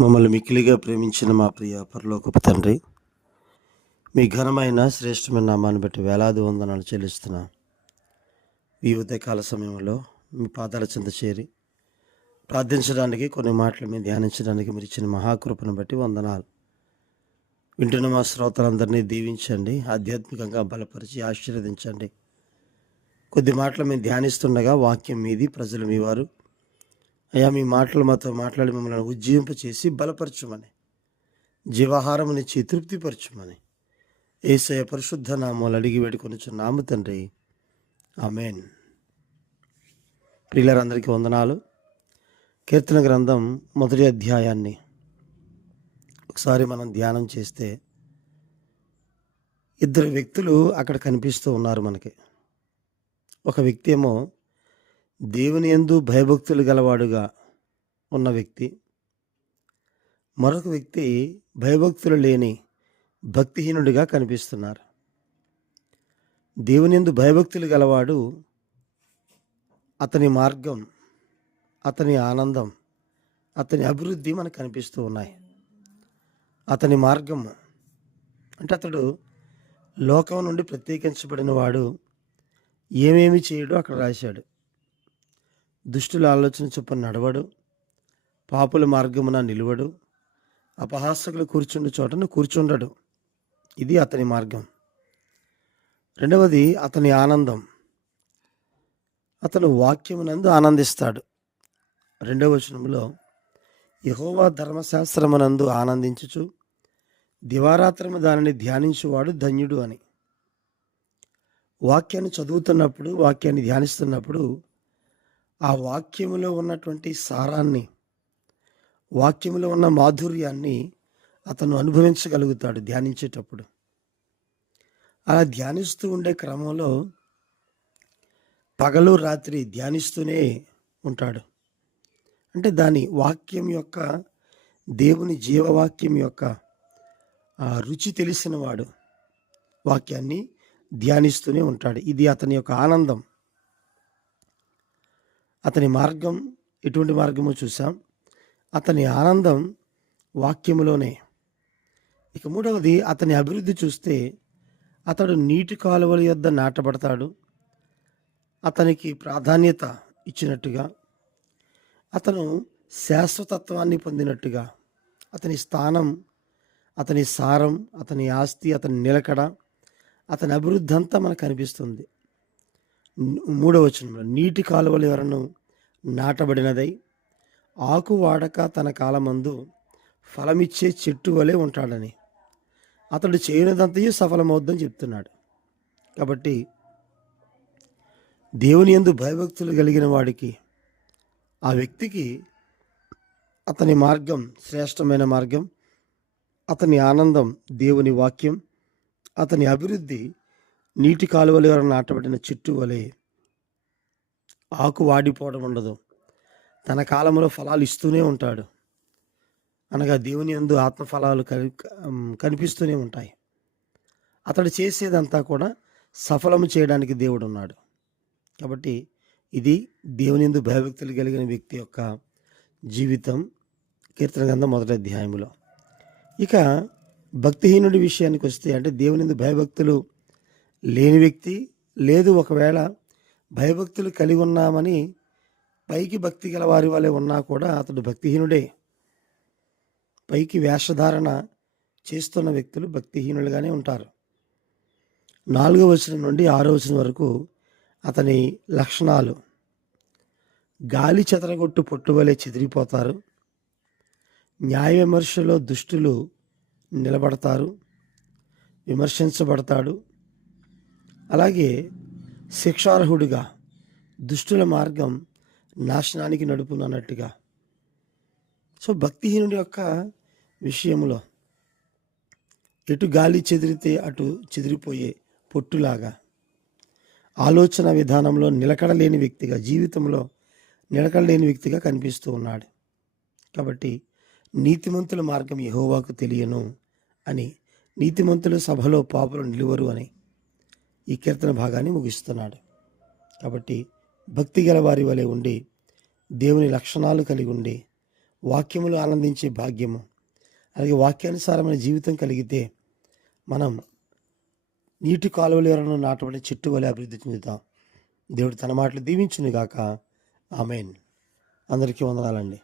మమ్మల్ని మిక్కిలిగా ప్రేమించిన మా ప్రియ పరలోకపు తండ్రి, మీ ఘనమైన శ్రేష్టమైన నామాన్ని బట్టి వేలాది వందనాలు చెల్లిస్తున్నాం. ఈ ఉదయకాల సమయంలో మీ పాదాల చెంత చేరి ప్రార్థించడానికి, కొన్ని మాటలు మీరు ధ్యానించడానికి మీరు ఇచ్చిన మహాకృపను బట్టి వందనాలు. వింటున్న మా శ్రోతలందరినీ దీవించండి, ఆధ్యాత్మికంగా బలపరిచి ఆశీర్వదించండి. కొద్ది మాటలు మేము ధ్యానిస్తుండగా వాక్యం మీది, ప్రజలు మీ వారు. అయ్యా, మీ మాటలు మాతో మాట్లాడి మమ్మల్ని ఉజ్జీవింపచేసి బలపరచుమని, జీవాహారమునిచ్చి తృప్తిపరచుమని యేసయ్య పరిశుద్ధ నామాలు అడిగి వేడుకొనుచున్నాము తండ్రి, ఆమేన్. ప్రియులందరికీ వందనాలు. కీర్తన గ్రంథం 1వ అధ్యాయాన్ని ఒకసారి మనం ధ్యానం చేస్తే, ఇద్దరు వ్యక్తులు అక్కడ కనిపిస్తూ ఉన్నారు మనకి. ఒక వ్యక్తి ఏమో దేవుని యందు భయభక్తులు గలవాడుగా ఉన్న వ్యక్తి, మరొక వ్యక్తి భయభక్తులు లేని భక్తిహీనుడిగా కనిపిస్తున్నారు. దేవుని యందు భయభక్తులు గలవాడు, అతని మార్గం, అతని ఆనందం, అతని అభివృద్ధి మనకు కనిపిస్తూ ఉన్నాయి. అతని మార్గం అంటే అతడు లోకం నుండి ప్రత్యేకించబడిన వాడు, ఏమేమి చేయడో అక్కడ రాశాడు. దుష్టుల ఆలోచన చొప్పున నడవడు, పాపుల మార్గమున నిలువడు, అపహాసకులు కూర్చుండే చోటను కూర్చుండడు. ఇది అతని మార్గం. రెండవది అతని ఆనందం. అతను వాక్యమునందు ఆనందిస్తాడు. 2వ వచనంలో, యెహోవా ధర్మశాస్త్రమునందు ఆనందించుచు దివారాత్రము దానిని ధ్యానించువాడు ధన్యుడు అని. వాక్యాన్ని చదువుతున్నప్పుడు, వాక్యాన్ని ధ్యానిస్తున్నప్పుడు ఆ వాక్యములో ఉన్నటువంటి సారాన్ని, వాక్యములో ఉన్న మాధుర్యాన్ని అతను అనుభవించగలుగుతాడు ధ్యానించేటప్పుడు. అలా ధ్యానిస్తూ ఉండే క్రమంలో పగలు రాత్రి ధ్యానిస్తూనే ఉంటాడు. అంటే దాని వాక్యం యొక్క, దేవుని జీవవాక్యం యొక్క ఆ రుచి తెలిసిన వాడు వాక్యాన్ని ధ్యానిస్తూనే ఉంటాడు. ఇది అతని యొక్క ఆనందం. అతని మార్గం ఎటువంటి మార్గమో చూసాం. అతని ఆనందం వాక్యములోనే. ఇక మూడవది అతని అభివృద్ధి చూస్తే, అతడు నీటి కాలువల యొద్ద నాటబడతాడు. అతనికి ప్రాధాన్యత ఇచ్చినట్టుగా, అతను శాశ్వతత్వాన్ని పొందినట్టుగా, అతని స్థానం, అతని సారం, అతని ఆస్తి, అతని నిలకడ, అతని అభివృద్ధి అంతా మనకు కనిపిస్తుంది. 3వ వచనంలో, నీటి కాలువల యొరను నాటబడినదై ఆకు వాడక తన కాలమందు ఫలమిచ్చే చెట్టు వలె ఉంటాడని, అతడు చేయనిదంతయు సఫలమవుద్దని చెప్తున్నాడు. కాబట్టి దేవుని యందు భయభక్తులు కలిగిన వాడికి, ఆ వ్యక్తికి అతని మార్గం శ్రేష్టమైన మార్గం, అతని ఆనందం దేవుని వాక్యం, అతని అభివృద్ధి నీటి కాలువల వరకు నాటబడిన చెట్టు వలె. ఆకు వాడిపోవడం ఉండదు, తన కాలంలో ఫలాలు ఇస్తూనే ఉంటాడు. అనగా దేవుని యందు ఆత్మఫలాలు కనిపిస్తూనే ఉంటాయి. అతడు చేసేదంతా కూడా సఫలము చేయడానికి దేవుడు ఉన్నాడు. కాబట్టి ఇది దేవుని యందు భయభక్తులు కలిగిన వ్యక్తి యొక్క జీవితం, కీర్తన గ్రంథం 1వ అధ్యాయంలో. ఇక భక్తిహీనుడి విషయానికి వస్తే, అంటే దేవుని యందు భయభక్తులు లేని వ్యక్తి, లేదు ఒకవేళ భయభక్తులు కలిగి ఉన్నామని పైకి భక్తి గల వారి వలె ఉన్నా కూడా అతడు భక్తిహీనుడే. పైకి వేషధారణ చేస్తున్న వ్యక్తులు భక్తిహీనులుగానే ఉంటారు. 4వ వచనం నుండి 6వ వచనం వరకు అతని లక్షణాలు: గాలి చెదరగొట్టు పొట్టు వలె చెదిరిపోతారు, న్యాయ విమర్శలో దుష్టులు నిలబడతారు, విమర్శించబడతాడు. అలాగే శిక్షార్హుడిగా, దుష్టుల మార్గం నాశనానికి నడుపును అన్నట్టుగా. సో భక్తిహీనుడి యొక్క విషయంలో ఎటు గాలి చెదిరితే అటు చెదిరిపోయే పొట్టులాగా, ఆలోచన విధానంలో నిలకడలేని వ్యక్తిగా, జీవితంలో నిలకడలేని వ్యక్తిగా కనిపిస్తూ ఉన్నాడు. కాబట్టి నీతిమంతుల మార్గం యెహోవాకు తెలియను అని, నీతిమంతుల సభలో పాపులు నిలువరు అని ఈ కీర్తన భాగాన్ని ముగిస్తున్నాడు. కాబట్టి భక్తి గల వారి వలె ఉండి, దేవుని లక్షణాలు కలిగి ఉండి, వాక్యములు ఆనందించే భాగ్యము, అలాగే వాక్యానుసారమైన జీవితం కలిగితే మనం నీటి కాలువలు ఎవరైనా నాటబడి చెట్టు వలె అభివృద్ధి చెందుతాం. దేవుడు తన మాటలు దీవించును గాక. ఆమెన్. అందరికీ వందనాలండి.